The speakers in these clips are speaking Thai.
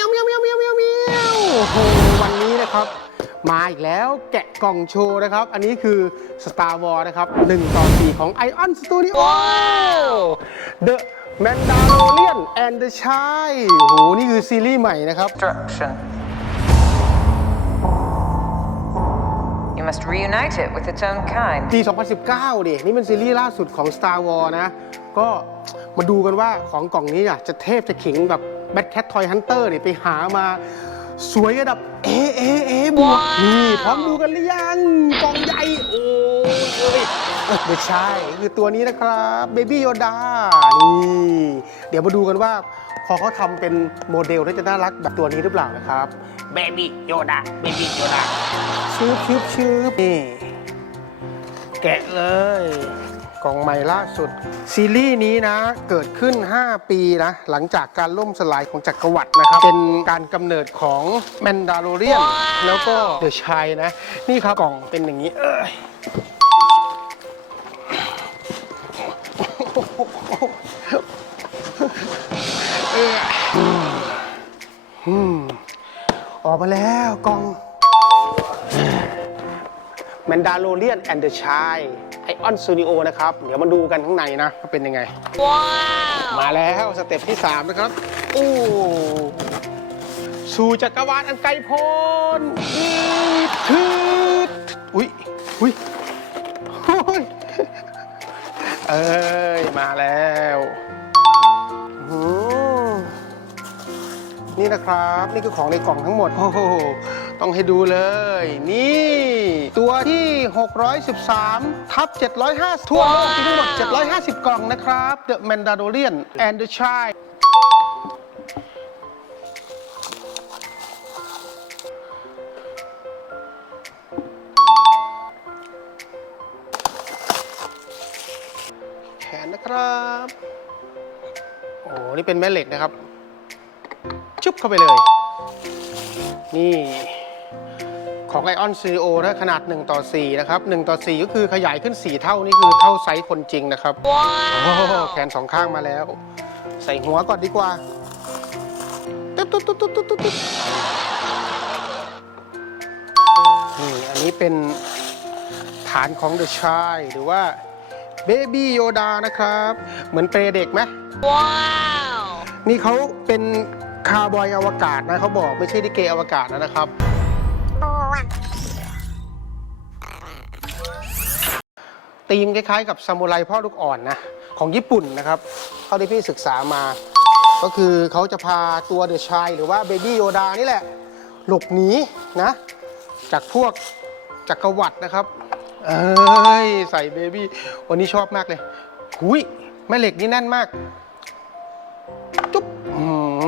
ียวเมียวเมียวเมียวเมียวเมียวโอ้วันะครับ มาอีกแล้วแกะกล่องโชว์นะครับ อันนี้คือ Star Wars นะครับ1ต่อ4ของ Ion Studio The Mandalorian and the Shy โอ้โห นี่คือซีรีส์ใหม่นะครับ destruction. You must reunite it with its own kind. ปี 2019 ดิ นี่เป็นซีรีส์ล่าสุดของ Star Wars นะ ก็มาดูกันว่าของกล่องนี้อะจะเทพจะขิงแบบ Bad Cat Toy Hunter เนี่ยไปหามาสวยระดับเอเอเอบวกนี่พร้อมดูกันหรือยังกล่องใหญ่ โอ้ยไม่ใช่ คือตัวนี้นะครับ Baby Yoda นี่เดี๋ยวมาดูกันว่า พอเขาทำเป็นโมเดลแล้วจะน่ารักแบบตัวนี้หรือเปล่านะครับ Baby Yoda Baby Yoda ชืบชืบชืบนี่แกะเลย กล่องใหม่ล่าสุด ซีรีส์นี้นะเกิดขึ้น 5 ปีนะ หลังจากการล่มสลายของจักรวรรดินะครับ เป็นการกำเนิดของแมนดาโ o เรียน แล้วก็เดอะชัยนะ นี่ครับกล่องเป็นอย่างนี้เอ้ย แมนดาโ o เรียนแอนเดอร์ชายไอออนซูนิโอนะครับ เดี๋ยวมาดูกันข้างในนะว่าเป็นยังไงมาแล้วสเต็ปที่ 3 นะครับอู้สู่จักรวาลอันไกลโพ้นอืดทืดอุ้ยอุ้ยโอ้ยเอ้ย มาแล้วอืมนี่นะครับ นี่คือของในกล่องทั้งหมด โอ้โห ต้องให้ดูเลย นี่ ตัวที่ 613 ทับ750ทั่วโลกมีทั้งหมด 750 กล่องนะครับ The Mandalorian and the Child แขนนะครับ โอ้นี่เป็นแม่เหล็กนะครับ ชุบเข้าไปเลย นี่ ของ Ion Studio นะขนาด 1 ต่อ 4 นะครับ 1 ต่อ 4 ก็คือขยายขึ้น 4 เท่านี่คือเท่าไซส์คนจริงนะครับ ว้าวแขนสองข้างมาแล้ว ใส่หัวก่อนดีกว่าตุ๊ดตุ๊ดตุ๊ดตุ๊ดตุ๊ดตุ๊ดตุ๊ดนี่อันนี้เป็นฐานของ The Child หรือว่า Baby Yoda นะครับ เหมือนเปรย์เด็กไหมนี่เขาเป็นคาร์บอยอวกาศนะเขาบอกไม่ใช่ดิเกอวกาศนะครับ ตีมคล้ายๆกับซามูไรพ่อลูกอ่อนนะของญี่ปุ่นนะครับเท่าที่พี่ศึกษามา ก็คือเขาจะพาตัวเดอะชายหรือว่าเบบี้โยดานี่แหละ หลบหนีนะ จากพวกจักรวรรดินะครับ เอ้ย ใส่เบบี้วันนี้ชอบมากเลยหุยแม่เหล็กนี่แน่นมาก จุ๊บ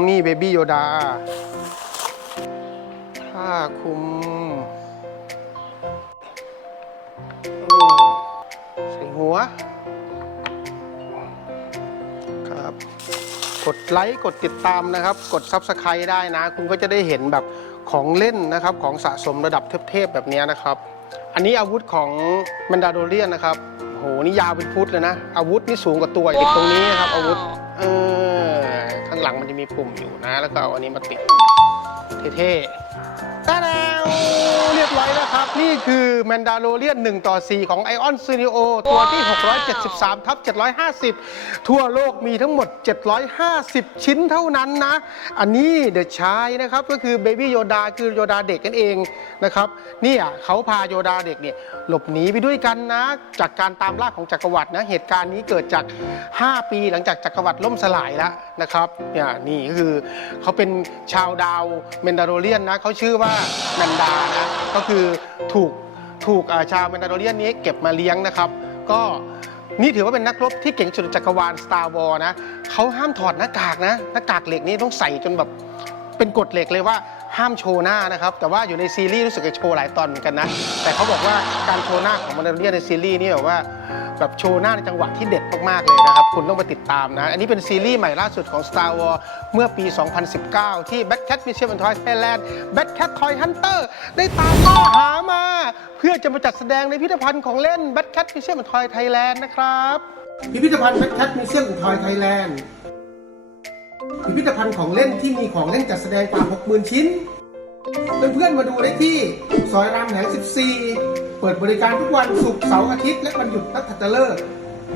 นี่เบบี้โยดา ผ้าคลุมใส่หัว ครับ กดไลค์กดติดตามนะครับ กด Subscribe ได้นะ คุณก็จะได้เห็นแบบของเล่นนะครับ ของสะสมระดับเทพๆแบบนี้นะครับ อันนี้อาวุธของแมนดาโดเรียนนะครับ หนี่ยาวเป็นฟุตเลยนะ อาวุธนี่สูงกว่าตัวติดตรงนี้นะครับ อาวุธเออข้างหลังมันจะมีปุ่มอยู่นะ แล้วก็เอาอันนี้มาติดเท่ๆตาดา วเรียบร้อยแล้วครับ นี่คือแมนดาโลเรียน1ต่อ 4 ของ Ion Studio ตัวที่ 673 ทับ 750 ทั่วโลกมีทั้งหมด 750 ชิ้นเท่านั้นนะ อันนี้เดอะชายนะครับ ก็คือเบบี้โยดาคือโยดาเด็กนั่นเองนะครับนี่ยเขาพาโยดาเด็กเนี่ยหลบหนีไปด้วยกันนะ จากการตามล่าของจักรวรรดินะเหตุการณ์นี้เกิดจาก 5 ปีหลังจากจักรวรรดิล่มสลายแล้วนะครับเนี่ยนี่ก็คือเขาเป็นชาวดาวเมนดาโรเลียนนะเขาชื่อว่าแมนดานะก็คือถูกถูกาชาวแมนดาโลเลียนนี้เก็บมาเลี้ยงนะครับ ก็นี่ถือว่าเป็นนักรบที่เก่งสุดจักรวาล Star War นะเขาห้ามถอดหน้ากากนะหน้ากากเหล็กนี่ต้องใส่จนแบบเป็นกฎเหล็กเลยว่าห้ามโชว์หน้านะครับ แต่ว่าอยู่ในซีรีส์รู้สึกจะโชว์หลายตอนเหมือนกันนะ แต่เขาบอกว่าการโชว์หน้าของมันเรียนในซีรีส์นี่แบบว่า แบบโชว์หน้าในจังหวะที่เด็ดมากๆเลยนะครับ คุณต้องไปติดตามนะ อันนี้เป็นซีรีส์ใหม่ล่าสุดของ Star Wars เมื่อปี 2019 ที่ Bad Cat Museum and Toy Thailand Bad Cat Toy Hunter ได้ตามล่าหามา เพื่อจะมาจัดแสดงในพิพิธภัณฑ์ของเล่น Bad Cat Museum and Toy Thailand นะครับ พิพิธภัณฑ์ Bad Cat Museum and Toy Thailand พิพิธภัณฑ์ของเล่นที่มีของเล่นจัดแสดงกว่า 60,000 ชิ้น เพื่อนๆมาดูได้ที่ ซอยรามแหง14 เปิดบริการทุกวันศุกร์เสาร์อาทิตย์และวันหยุดนักขัตฤกษ์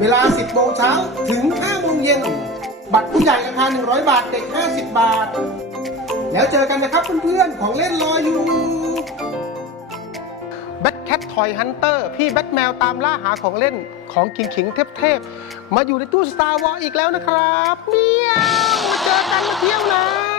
เวลา 10โมงเช้าถึง5โมงเย็น บัตรผู้ใหญ่ราคา 100 บาท เด็ก 50 บาท แล้วเจอกันนะครับเพื่อนๆ ของเล่นรออยู่แบทแคททอยฮันเตอร์พี่แบทแมวตามล่าหาของเล่นของขิงขิงเทพๆ มาอยู่ในตู้สตาร์วอลอีกแล้วนะครับ เมียวมาเจอกันมาเที่ยวนะ